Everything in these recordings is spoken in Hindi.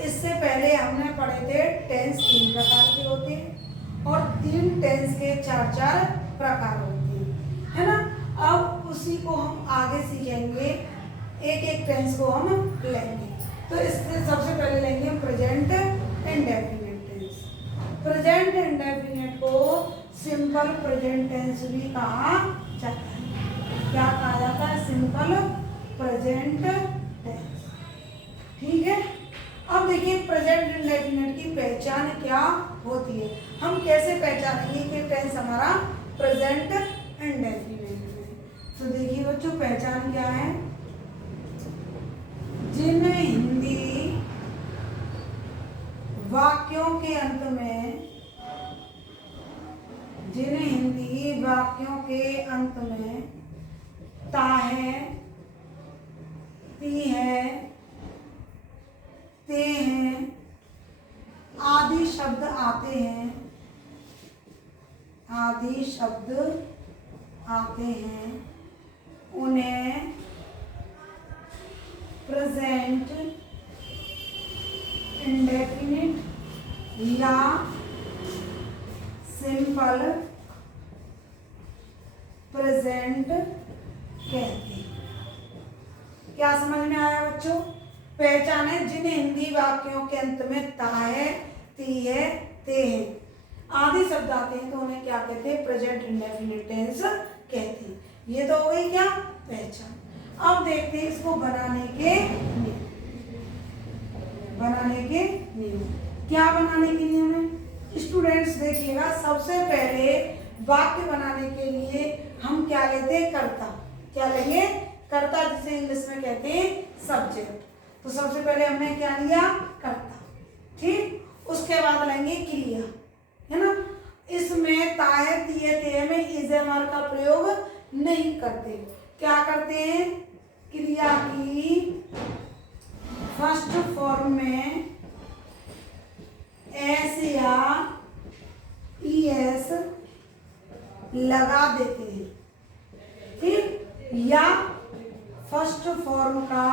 इससे पहले हमने पढ़े थे टेंस 3 प्रकार के होते हैं और 3 टेंस के 4 प्रकार होते हैं, है ना। अब उसी को हम आगे सीखेंगे, एक एक टेंस को हम लेंगे। तो इससे सबसे पहले लेंगे हम present indefinite tense. Present indefinite को सिंपल प्रेजेंट टेंस भी कहा जाता है। क्या कहा जाता है? Simple present tense. ठीक है। अब देखिए प्रेजेंट इंडेफिनिट की पहचान क्या होती है, हम कैसे पहचानेंगे कि टेंस हमारा प्रेजेंट इंडेफिनिट है। तो देखिए बच्चों, पहचान क्या है? जिन हिंदी वाक्यों के अंत में, जिन हिंदी वाक्यों के अंत में ता है, ती है, ते हैं आदि शब्द आते हैं, आदि शब्द आते हैं, उन्हें प्रेजेंट इंडेफिनिट या सिंपल प्रेजेंट कहते हैं। क्या समझ में आया बच्चों? पहचान है, जिन हिंदी वाक्यों के अंत में ता है, ती है, ते है आदि शब्द आते हैं तो उन्हें क्या कहते हैं? प्रेजेंट इंडेफिनिट टेंस कहते हैं। ये तो हो गई क्या? पहचान। अब देखते हैं इसको बनाने के नियम। बनाने के नियम क्या? बनाने के नियम है स्टूडेंट्स, देखिएगा सबसे पहले वाक्य बनाने के लिए हम क्या लेते हैं? कर्ता। क्या लेंगे? कर्ता, जिसे इंग्लिश में कहते हैं सब्जेक्ट। तो सबसे पहले हमने क्या लिया? कर्ता। ठीक। उसके बाद लेंगे क्रिया, है ना। इसमें ताए, तिए, ते में इजेमर का प्रयोग नहीं करते। क्या करते हैं? क्रिया की फर्स्ट फॉर्म में एस या ईएस लगा देते हैं, ठीक, या फर्स्ट फॉर्म का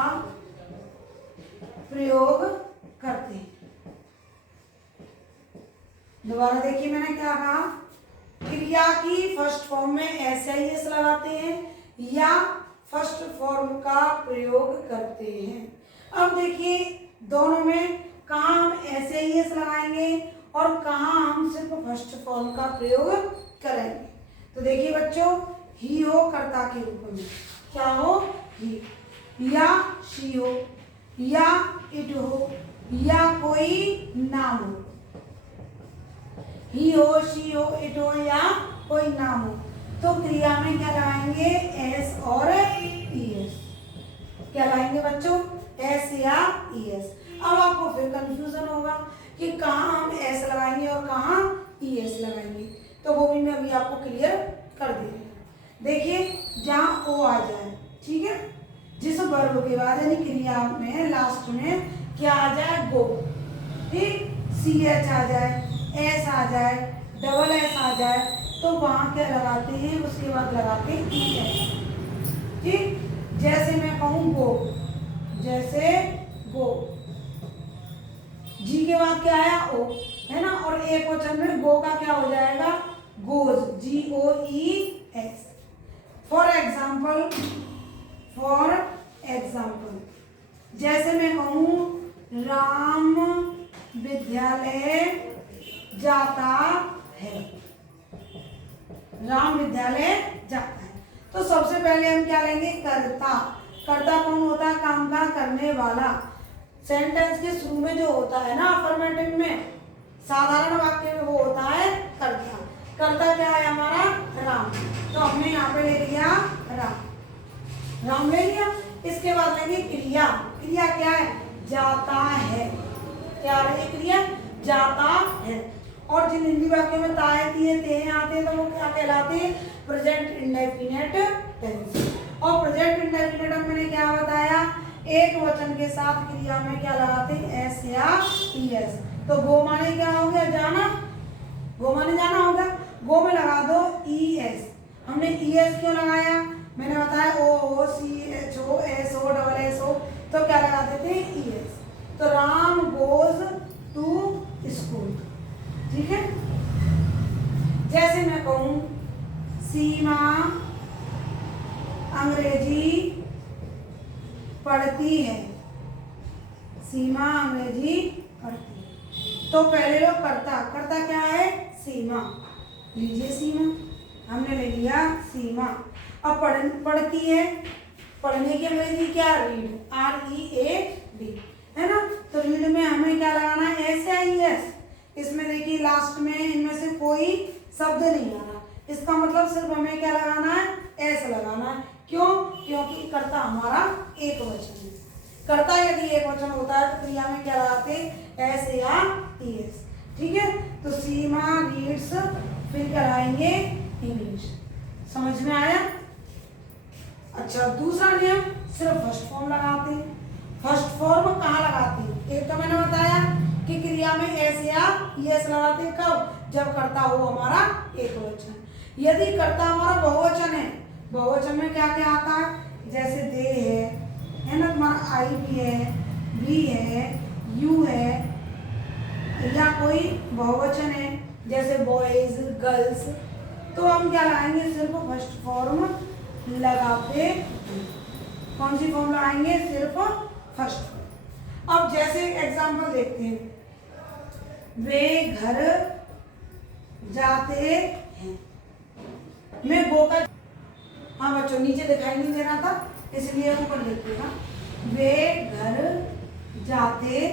प्रयोग करते हैं। दोबारा देखिए मैंने क्या कहा? क्रिया की फर्स्ट फॉर्म में एस या ईएस लगाते हैं या फर्स्ट फॉर्म का प्रयोग करते हैं। अब देखिए दोनों में कहाँ हम एस या ईएस लगाएंगे और कहाँ हम सिर्फ फर्स्ट फॉर्म का प्रयोग करेंगे। तो देखिए बच्चों, ही हो कर्ता के रूप में, क्या हो? ही, या शी हो, या इट हो, या कोई नाम हो। ही हो, शी हो, इट हो या कोई नाम हो। तो क्रिया में क्या लगाएंगे? एस और ईएस। क्या लगाएंगे बच्चों? एस या ईएस। अब आपको फिर कंफ्यूजन होगा कि कहाँ हम एस लगाएंगे और कहाँ ईएस लगाएंगे, तो वो भी मैं अभी आपको क्लियर कर दे रही हूँ। देखिए जहाँ ओ आ जाए, ठीक है, जिस वर्ब के बाद यानी क्रिया में लास्ट में क्या आ जाए? गो, ठीक, सी एच आ जाए, एस आ जाए, डबल एस आ जाए, तो वहाँ क्या लगाते हैं? उसके बाद लगाते हैं ई एस, ठीक। जैसे मैं कहूँ गो, जैसे गो, जी के बाद क्या आया? ओ, है ना। और एक वचन में गो का क्या हो जाएगा? Goes, G O E S. For example, for example जैसे मैं कहूँ राम विद्यालय जाता है, राम विद्यालय जाता है। तो सबसे पहले हम क्या लेंगे? कर्ता। कर्ता कौन होता है? काम का करने वाला। सेंटेंस के शुरू में जो होता है ना अफर्मेटिव में, साधारण वाक्य में, वो होता है कर्ता। कर्ता क्या है हमारा? राम। तो हमने यहाँ पे ले लिया राम, राम ले लिया। इसके बाद लेंगे क्रिया। क्रिया क्या है? जाता है। क्या है क्रिया? जाता है। और जिन हिंदी वाक्यों में ताए, तिए, ते आते हैं तो वो क्या कहलाते हैं? Present indefinite tense. और प्रेजेंट इंडेफिनिट मैंने क्या बताया? एक वचन के साथ क्रिया में क्या लगाते हैं? एस या ईएस। तो गो माने क्या हो गया? जाना। गो माने जाना होगा, गो में लगा दो ईएस। हमने ईएस क्यों लगाया? मैंने बताया O C H O S O double S O, तो क्या लगा देते हैं? ईएस। तो राम गो ठीक है। जैसे मैं कहूँ सीमा अंग्रेजी पढ़ती है, सीमा अंग्रेजी पढ़ती है। तो पहले लोग करता, करता क्या है? सीमा, लीजिए सीमा, हमने ले लिया सीमा। अब पढ़ती है, पढ़ने की अंग्रेजी क्या? रीड, READ, है ना। तो रीड में हमें क्या लगाना है? एस या ES। इसमें देखिए लास्ट में इनमें से कोई शब्द नहीं आ रहा, इसका मतलब सिर्फ हमें क्या लगाना है? एस लगाना है। क्यों? क्योंकि कर्ता हमारा एक वचन है। कर्ता यदि एक वचन होता है तो क्रिया में क्या लगाते? एस या ES। ठीक है। तो सीमा रीड्स, फिर क्या लगाएंगे? इंग्लिश। समझ में आया? अच्छा, दूसरा नियम, सिर्फ फर्स्ट फॉर्म लगाते हैं। फर्स्ट फॉर्म कहाँ लगाते हैं? एक तो मैंने बताया कि क्रिया में एस या ES लगाते हैं। कब? जब कर्ता हो हमारा एक वचन। यदि कर्ता हमारा बहुवचन है, बहुवचन में क्या क्या आता है? जैसे दे है ना, तुम्हारा I भी है, भी है, यू है, या कोई बहुवचन है जैसे बॉयज, गर्ल्स, तो हम क्या लगाएंगे? सिर्फ फर्स्ट फॉर्म लगाते हैं। कौन सी फॉर्म लगाएंगे? सिर्फ फर्स्ट फॉर्म। अब जैसे एग्जांपल देखते हैं, वे घर जाते हैं। मैं वो का, हाँ बच्चों नीचे दिखाई नहीं दे रहा था इसलिए ऊपर देखिएगा। वे घर जाते हैं।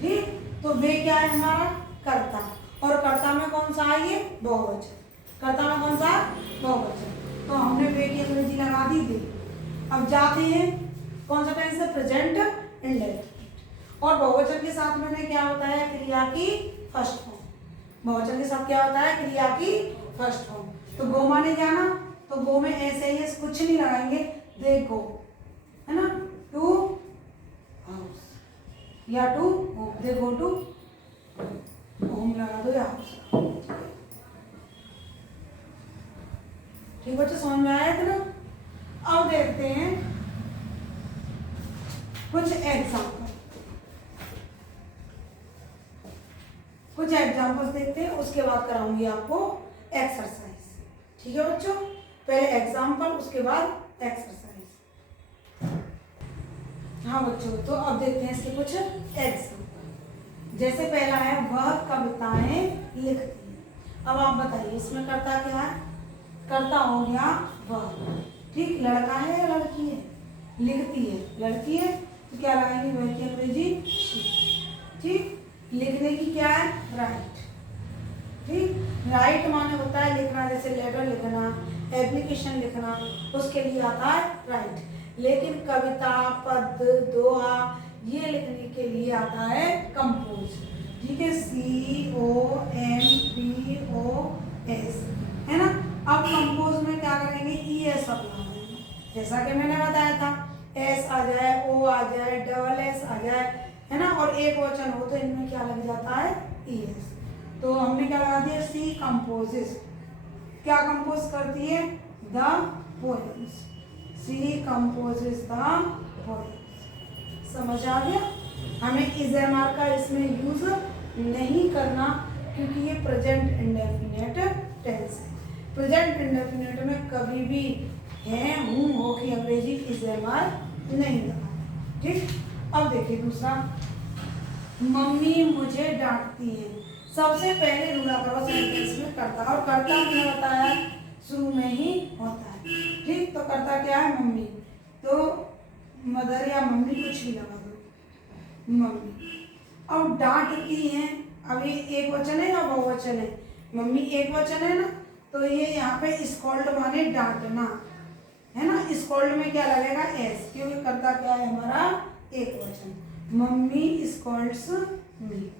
ठीक, तो वे क्या है? हमारा कर्ता, और कर्ता में कौन सा है? ये बहुवचन। कर्ता में कौन सा? बहुवचन। तो हमने वे की अंग्रेजी लगा दी थी। अब जाते हैं, कौन सा टेंस है? Present indefinite. और बहुवचन के साथ में क्या होता है? क्रिया की फर्स्ट फॉर्म। बहुवचन के साथ क्या होता है? क्रिया की फर्स्ट फॉर्म। तो गो माने जाना, तो गो में ऐसे ही कुछ नहीं लगाएंगे, दे गो, है ना, टू हाउस या to home, they go to home लगा दो या हाउस। ठीक बच्चे, समझ में आया था ना। अब देखते हैं कुछ एग्जाम्पल, कुछ एग्जाम्पल्स देखते हैं, उसके बाद कराऊंगी आपको एक्सरसाइज। ठीक है बच्चों, पहले एग्जाम्पल उसके बाद एक्सरसाइज। हाँ बच्चों, तो अब देखते हैं इसके कुछ एग्जाम्पल। जैसे पहला है, वह कविताएं लिखती है। अब आप बताइए इसमें कर्ता क्या है? कर्ता हो गया वह। ठीक, लड़का है या लड़की है? लिखती है, लड़की है, तो क्या लगाएंगे? वह की अंग्रेजी शी। ठीक, लिखने की क्या है? राइट। ठीक, राइट माने होता है लिखना, जैसे लेटर लिखना, एप्लीकेशन लिखना, उसके लिए आता है राइट। लेकिन कविता, पद, दोहा ये लिखने के लिए आता है कंपोज। ठीक है, COMPOS, है ना। अब कंपोज में क्या करेंगे? ES अपना देंगे, जैसा कि मैंने बताया था, S आ जाए, O आ जाए, डबल S आ जाए, है ना, और एक वचन हो तो इनमें क्या लग जाता है? ES। तो हमने क्या लगा दिया? सी कंपोजेस। क्या कंपोज करती है? The poems. She composes the poems. समझ आ गया? हमें इज एम आर का इसमें यूज नहीं करना, क्योंकि ये प्रेजेंट इंडेफिनिट टेंस है। प्रेजेंट इंडेफिनिट में कभी भी है, हूँ, हो की अंग्रेजी इज एम आर नहीं लगा। ठीक, अब देखिए दूसरा, मम्मी मुझे डांटती है। सबसे पहले रूला करो सेंटेंस में कर्ता, और कर्ता मैंने बताया शुरू में ही होता है। ठीक, तो कर्ता क्या है? मम्मी, तो मदर या मम्मी कुछ भी लगा दो, मम्मी। अब डांटती है, अभी एक वचन है या बहुवचन है? मम्मी एक वचन है ना, तो ये यहाँ पे स्कॉल्ड माने डांटना, है ना। स्कॉल्ड में क्या लगेगा? एस, क्योंकि कर्ता क्या है हमारा? एक वचन। मम्मी स्कॉल्ड्स मी।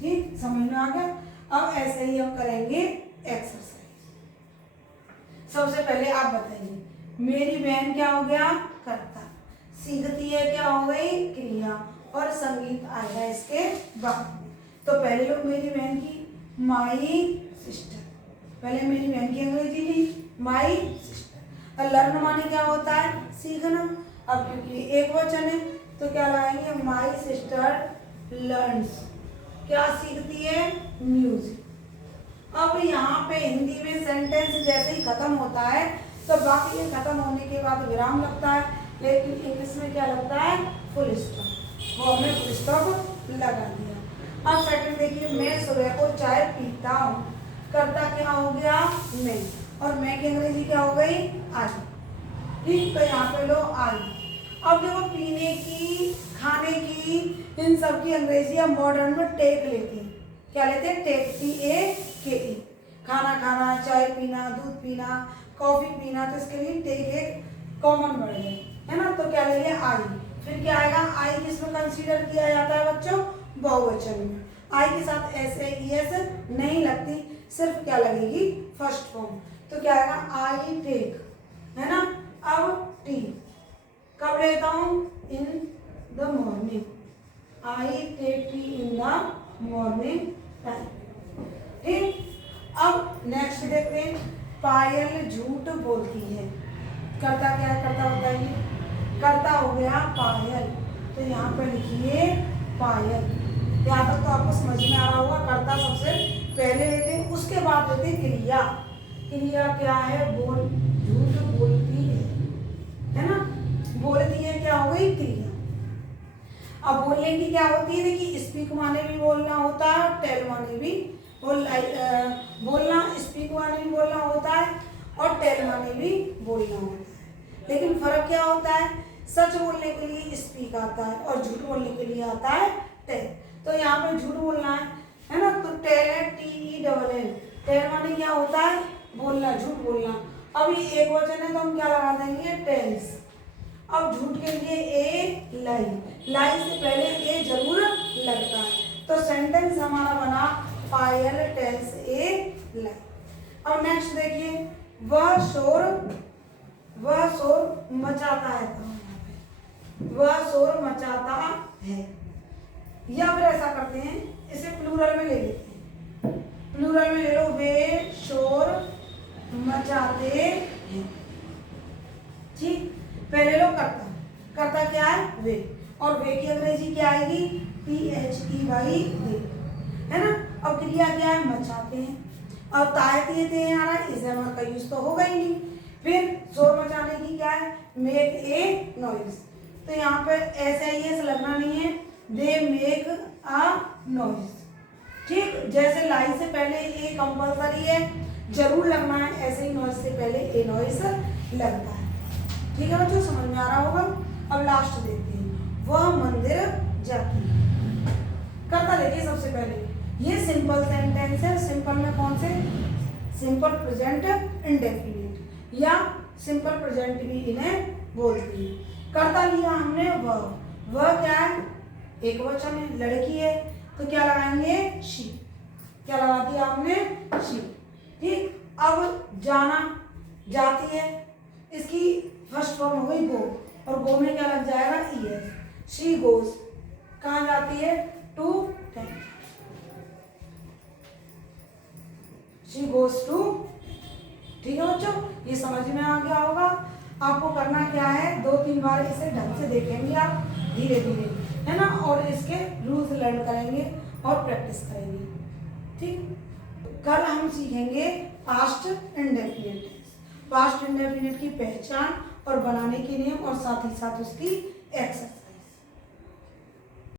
ठीक, समझ में आ गया। अब ऐसे ही हम करेंगे एक्सरसाइज। सबसे पहले आप बताइए, मेरी बहन क्या हो गया? कर्ता। सीखती है क्या हो गई? क्रिया, और संगीत आएगा इसके बाद में। तो पहले लोग मेरी बहन की, माई सिस्टर। पहले मेरी बहन की अंग्रेजी ली, माई सिस्टर। और लर्न माने क्या होता है? सीखना। अब क्योंकि एक वचन है तो क्या लगाएंगे? My sister learns. क्या सीखती है? म्यूजिक। अब यहाँ पे हिंदी में सेंटेंस जैसे ही खत्म होता है तो बाकी ये खत्म होने के बाद विराम लगता है, लेकिन इंग्लिश में क्या लगता है? Full stop. वो हमने फुल स्टॉप लगा दिया। अब सेकंड देखिए, मैं सुबह को चाय पीता हूँ। करता क्या हो गया? मैं। और मैं की अंग्रेजी क्या हो गई? आई। ठीक, तो यहाँ पे लो आई। अब देखो पीने की, खाने की, इन सब की अंग्रेजी हम मॉडर्न में टेक लेते हैं। क्या लेते हैं? Take, TAKE। खाना खाना, चाय पीना, दूध पीना, कॉफी पीना, तो इसके लिए टेक एक कॉमन वर्ड है ना। तो क्या ले लिया? आई। फिर क्या आएगा? आई किसमें कंसीडर किया जाता है बच्चों? बहुवचन में। आई के साथ SAES नहीं लगती, सिर्फ क्या लगेगी? First form. तो क्या आएगा? आई टेक, है ना। अब टी कब लेता हूँ? In the morning. I take tea in the morning time. ठीक, अब नेक्स्ट देखते हैं, पायल झूठ बोलती है। करता क्या है? करता बताइए। करता हो गया पायल, तो यहाँ पे लिखिए पायल। यहाँ तक तो आपको समझ में आ रहा होगा। करता सबसे पहले लेते हैं, उसके बाद लेते हैं क्रिया। क्रिया क्या है? बोल, झूठ बोलती है ना। बोलती है क्या हो गई? क्रिया। अब बोलने की क्या होती है? देखिए, स्पीक माने भी बोलना होता है, टेल माने भी बोलना, स्पीक माने भी बोलना होता है और टेल माने भी बोलना होता है। लेकिन फर्क क्या होता है? सच बोलने के लिए स्पीक आता है और झूठ बोलने के लिए आता है टेल। तो यहाँ पे झूठ बोलना है ना, तो टेल है, TELL। टेल माने क्या होता है? बोलना, झूठ बोलना। अब ये एक वचन है तो हम क्या लगा देंगे? टेल्स। अब झूठ के लिए ए लाई। लाई से पहले ए जरूर लगता है, तो सेंटेंस हमारा बना पायल टेल्स ए लाई। अब नेक्स्ट देखिए, वह शोर मचाता है। वह शोर मचाता है। या फिर ऐसा करते हैं, इसे प्लूरल में ले लेते हैं। प्लूरल में ले लो, वे शोर मचाते हैं। ठीक, पहले लो करता। करता क्या है? वे। और वे की अंग्रेजी क्या आएगी? THEY, है ना। अब क्रिया क्या है? मचाते हैं। अब तायते आ रहा है, इसे हमारा का यूज तो होगा ही नहीं। फिर शोर मचाने की क्या है? Make a noise. तो यहाँ पर SAES लगना नहीं है, दे मेक अ नॉइज। ठीक, जैसे लाई से पहले ए कंपल्सरी है, जरूर लगना है, ऐसे ही नॉइज से पहले ए नॉइज लगता है। ठीक है बच्चों, समझ में आ रहा होगा। अब लास्ट देखते हैं, वह मंदिर जाती है। करता देखिए सबसे पहले, ये सिंपल सेंटेंस है। सिंपल में कौन से? सिंपल प्रेजेंट इंडेफिनिट या सिंपल प्रेजेंट भी इन्हें बोलती है। करता लिया हमने वह क्या है? एक वचन है, लड़की है, तो क्या लगाएंगे? शी। क्या लगा दिया हमने? शी। ठीक, अब जाना, जाती है, इसकी फर्स्ट फॉर्म हो गई गो, और गो में क्या लग जाएगा? ES। शी गोज, कहाँ जाती है? To tenth. She goes to. ठीक है बच्चों, ये समझ में आ गया होगा। आपको करना क्या है? 2-3 बार इसे ढंग से देखेंगे आप, धीरे धीरे, है ना, और इसके रूल्स लर्न करेंगे और प्रैक्टिस करेंगे। ठीक, कल हम सीखेंगे past indefinite tense. Past indefinite की पहचान और बनाने के नियम और साथ ही साथ उसकी एक्सरसाइज।